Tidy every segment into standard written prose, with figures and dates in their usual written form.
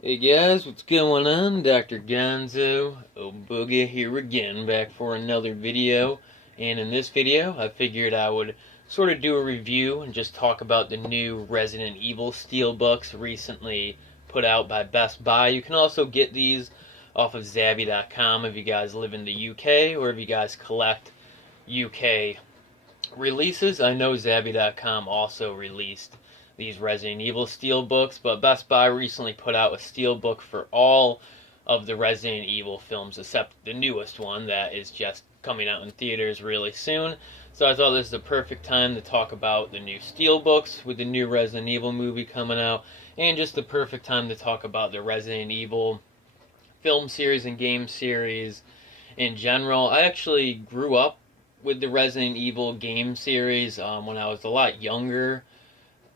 Hey guys, what's going on? Dr. Gonzo, Boogie here again, back for another video. And in this video, I figured I would sort of do a review and just talk about the new Resident Evil Steelbooks recently put out by Best Buy. You can also get these off of Zabby.com if you guys live in the UK or if you guys collect UK releases. I know Zabby.com also released these Resident Evil Steelbooks, but Best Buy recently put out a Steelbook for all of the Resident Evil films except the newest one that is just coming out in theaters really soon. So I thought this is the perfect time to talk about the new Steelbooks with the new Resident Evil movie coming out, and just the perfect time to talk about the Resident Evil film series and game series in general. I actually grew up with the Resident Evil game series when I was a lot younger.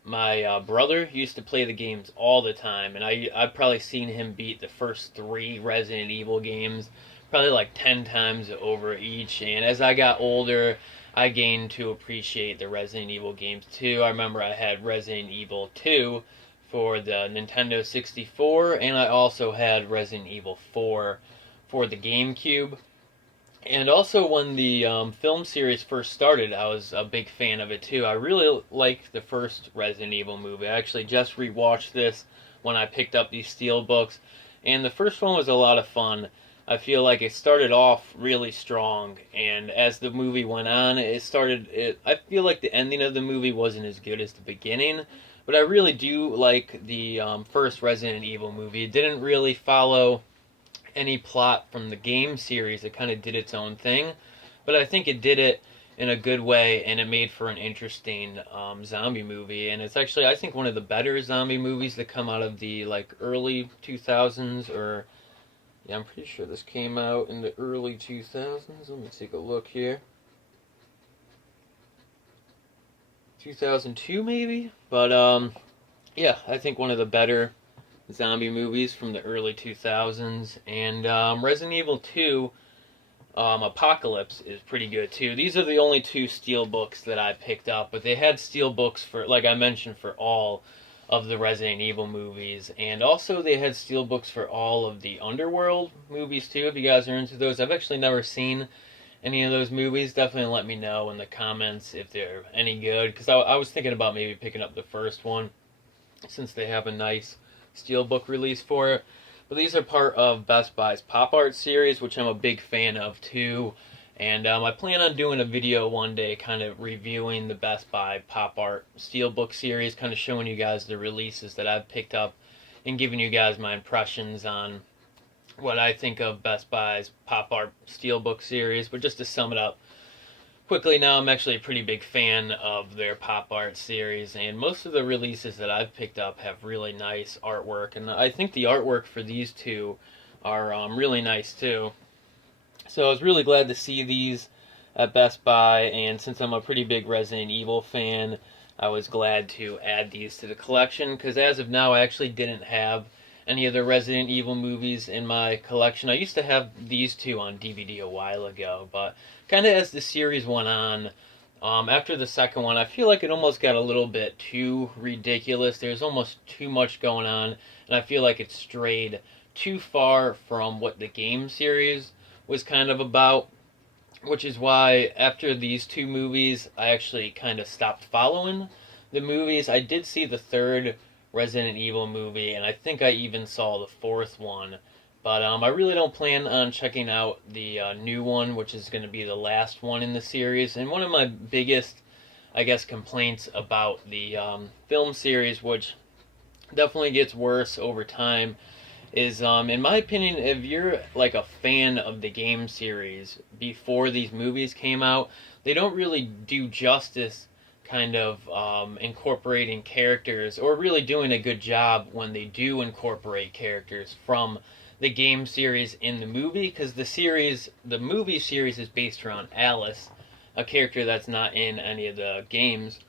My brother used to play the games all the time, and I've probably seen him beat the first three Resident Evil games probably like 10 times over each. And as I got older, I gained to appreciate the Resident Evil games too. I remember I had Resident Evil 2 for the Nintendo 64, and I also had Resident Evil 4 for the GameCube. And also, when the film series first started, I was a big fan of it too. I really liked the first Resident Evil movie. I actually just rewatched this when I picked up these steel books, and the first one was a lot of fun. I feel like it started off really strong, and as the movie went on, I feel like the ending of the movie wasn't as good as the beginning, but I really do like the first Resident Evil movie. It didn't really follow any plot from the game series. It kind of did its own thing, but I think it did it in a good way, and it made for an interesting zombie movie. And it's actually, I think, one of the better zombie movies that come out of the early 2000s. Or yeah, I'm pretty sure this came out in the early 2000s. Let me take a look here. 2002 maybe, but yeah, I think one of the better zombie movies from the early 2000s. And Resident Evil 2 Apocalypse is pretty good too. These are the only two steel books that I picked up, but they had steel books for, like I mentioned, for all of the Resident Evil movies, and also they had steel books for all of the Underworld movies too, if you guys are into those. I've actually never seen any of those movies. Definitely let me know in the comments if they're any good, because I was thinking about maybe picking up the first one since they have a nice Steelbook release for it. But these are part of Best Buy's Pop Art series, which I'm a big fan of too. And I plan on doing a video one day kind of reviewing the Best Buy Pop Art Steelbook series, kind of showing you guys the releases that I've picked up and giving you guys my impressions on what I think of Best Buy's Pop Art Steelbook series. But just to sum it up quickly now, I'm actually a pretty big fan of their pop art series, and most of the releases that I've picked up have really nice artwork, and I think the artwork for these two are really nice too. So I was really glad to see these at Best Buy, and since I'm a pretty big Resident Evil fan, I was glad to add these to the collection, because as of now I actually didn't have any of the Resident Evil movies in my collection. I used to have these two on DVD a while ago, but kind of as the series went on, after the second one, I feel like it almost got a little bit too ridiculous. There's almost too much going on, and I feel like it strayed too far from what the game series was kind of about, which is why after these two movies, I actually kind of stopped following the movies. I did see the third Resident Evil movie, and I think I even saw the fourth one. But I really don't plan on checking out the new one, which is going to be the last one in the series. And one of my biggest, I guess, complaints about the film series, which definitely gets worse over time, is, in my opinion, if you're like a fan of the game series before these movies came out, they don't really do justice kind of incorporating characters, or really doing a good job when they do incorporate characters from the game series in the movie, because the movie series is based around Alice, a character that's not in any of the games.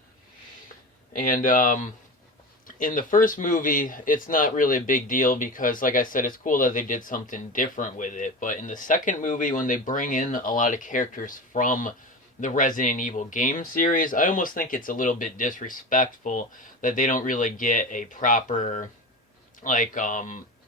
And in the first movie, it's not really a big deal because, like I said, it's cool that they did something different with it. But in the second movie, when they bring in a lot of characters from the Resident Evil game series, I almost think it's a little bit disrespectful that they don't really get a proper, like,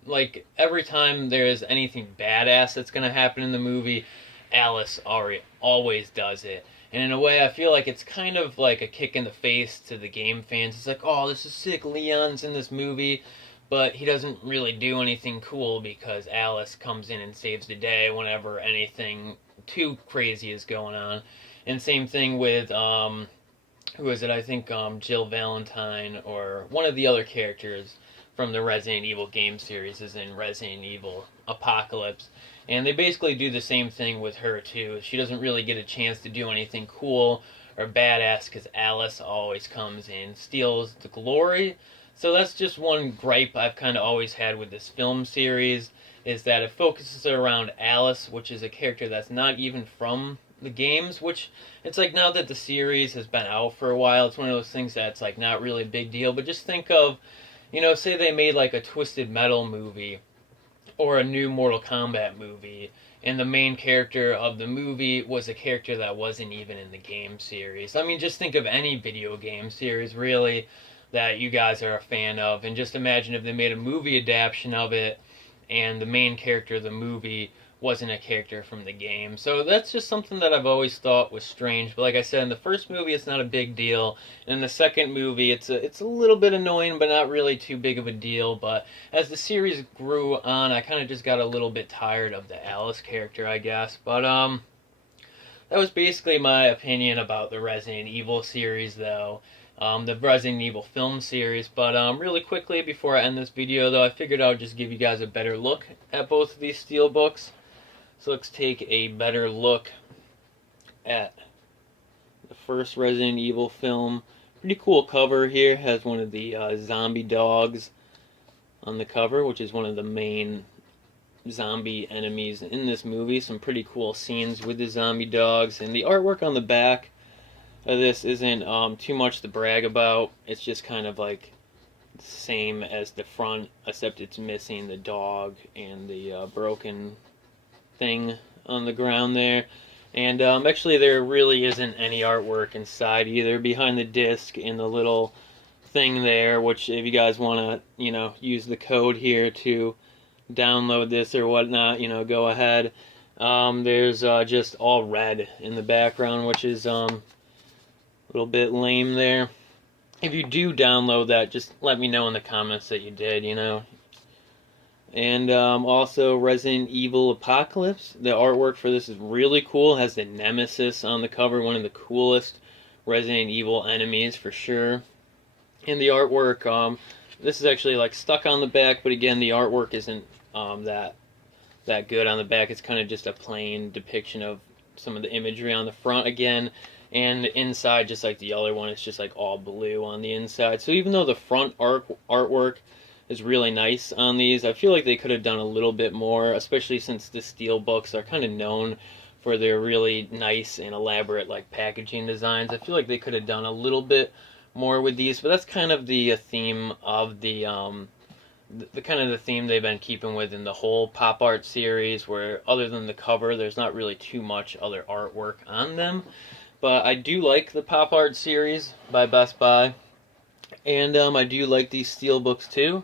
like every time there's anything badass that's gonna happen in the movie, Alice always does it. And in a way, I feel like it's kind of like a kick in the face to the game fans. It's like, oh, this is sick, Leon's in this movie, but he doesn't really do anything cool because Alice comes in and saves the day whenever anything too crazy is going on. And same thing with, who is it? I think Jill Valentine or one of the other characters from the Resident Evil game series is in Resident Evil Apocalypse. And they basically do the same thing with her too. She doesn't really get a chance to do anything cool or badass because Alice always comes in, steals the glory. So that's just one gripe I've kind of always had with this film series, is that it focuses around Alice, which is a character that's not even from the games, which it's like now that the series has been out for a while, it's one of those things that's like not really a big deal. But just think of, you know, say they made like a Twisted Metal movie or a new Mortal Kombat movie, and the main character of the movie was a character that wasn't even in the game series. I mean, just think of any video game series, really, that you guys are a fan of, and just imagine if they made a movie adaptation of it, and the main character of the movie wasn't a character from the game. So that's just something that I've always thought was strange. But like I said, in the first movie, it's not a big deal. And in the second movie, it's a little bit annoying, but not really too big of a deal. But as the series grew on, I kind of just got a little bit tired of the Alice character, I guess. But that was basically my opinion about the Resident Evil series, though. The Resident Evil film series. But really quickly, before I end this video, though, I figured I would just give you guys a better look at both of these Steelbooks. So let's take a better look at the first Resident Evil film. Pretty cool cover here. Has one of the zombie dogs on the cover, which is one of the main zombie enemies in this movie. Some pretty cool scenes with the zombie dogs. And the artwork on the back of this isn't too much to brag about. It's just kind of like the same as the front, except it's missing the dog and the broken thing on the ground there. And actually there really isn't any artwork inside either, behind the disc in the little thing there, which if you guys want to, you know, use the code here to download this or whatnot, you know, go ahead. There's just all red in the background, which is a little bit lame there. If you do download that, just let me know in the comments that you did, you know. And also Resident Evil Apocalypse. The artwork for this is really cool. It has the Nemesis on the cover, one of the coolest Resident Evil enemies for sure. And the artwork, this is actually like stuck on the back, but again, the artwork isn't that good on the back. It's kind of just a plain depiction of some of the imagery on the front again. And inside, just like the other one, it's just like all blue on the inside. So even though the front artwork is really nice on these, I feel like they could have done a little bit more, especially since the Steelbooks are kind of known for their really nice and elaborate like packaging designs. I feel like they could have done a little bit more with these, but that's kind of the theme of the kind of the theme they've been keeping with in the whole pop art series, where other than the cover, there's not really too much other artwork on them. But I do like the pop art series by Best Buy, and I do like these Steelbooks too.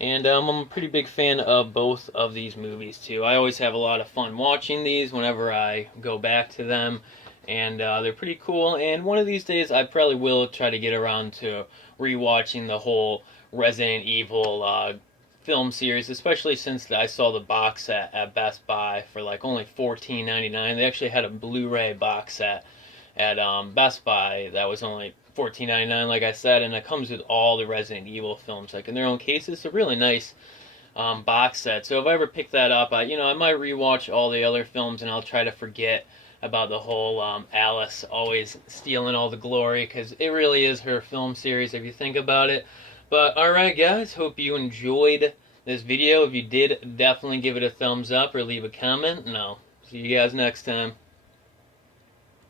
And I'm a pretty big fan of both of these movies too. I always have a lot of fun watching these whenever I go back to them, and they're pretty cool. And one of these days I probably will try to get around to rewatching the whole Resident Evil film series, especially since I saw the box set at Best Buy for like only $14.99. They actually had a Blu-ray box set at Best Buy that was only $14.99, like I said, and it comes with all the Resident Evil films, like in their own cases. It's a really nice box set. So if I ever pick that up, I might rewatch all the other films, and I'll try to forget about the whole Alice always stealing all the glory, because it really is her film series if you think about it. But alright guys, hope you enjoyed this video. If you did, definitely give it a thumbs up or leave a comment, and I'll see you guys next time.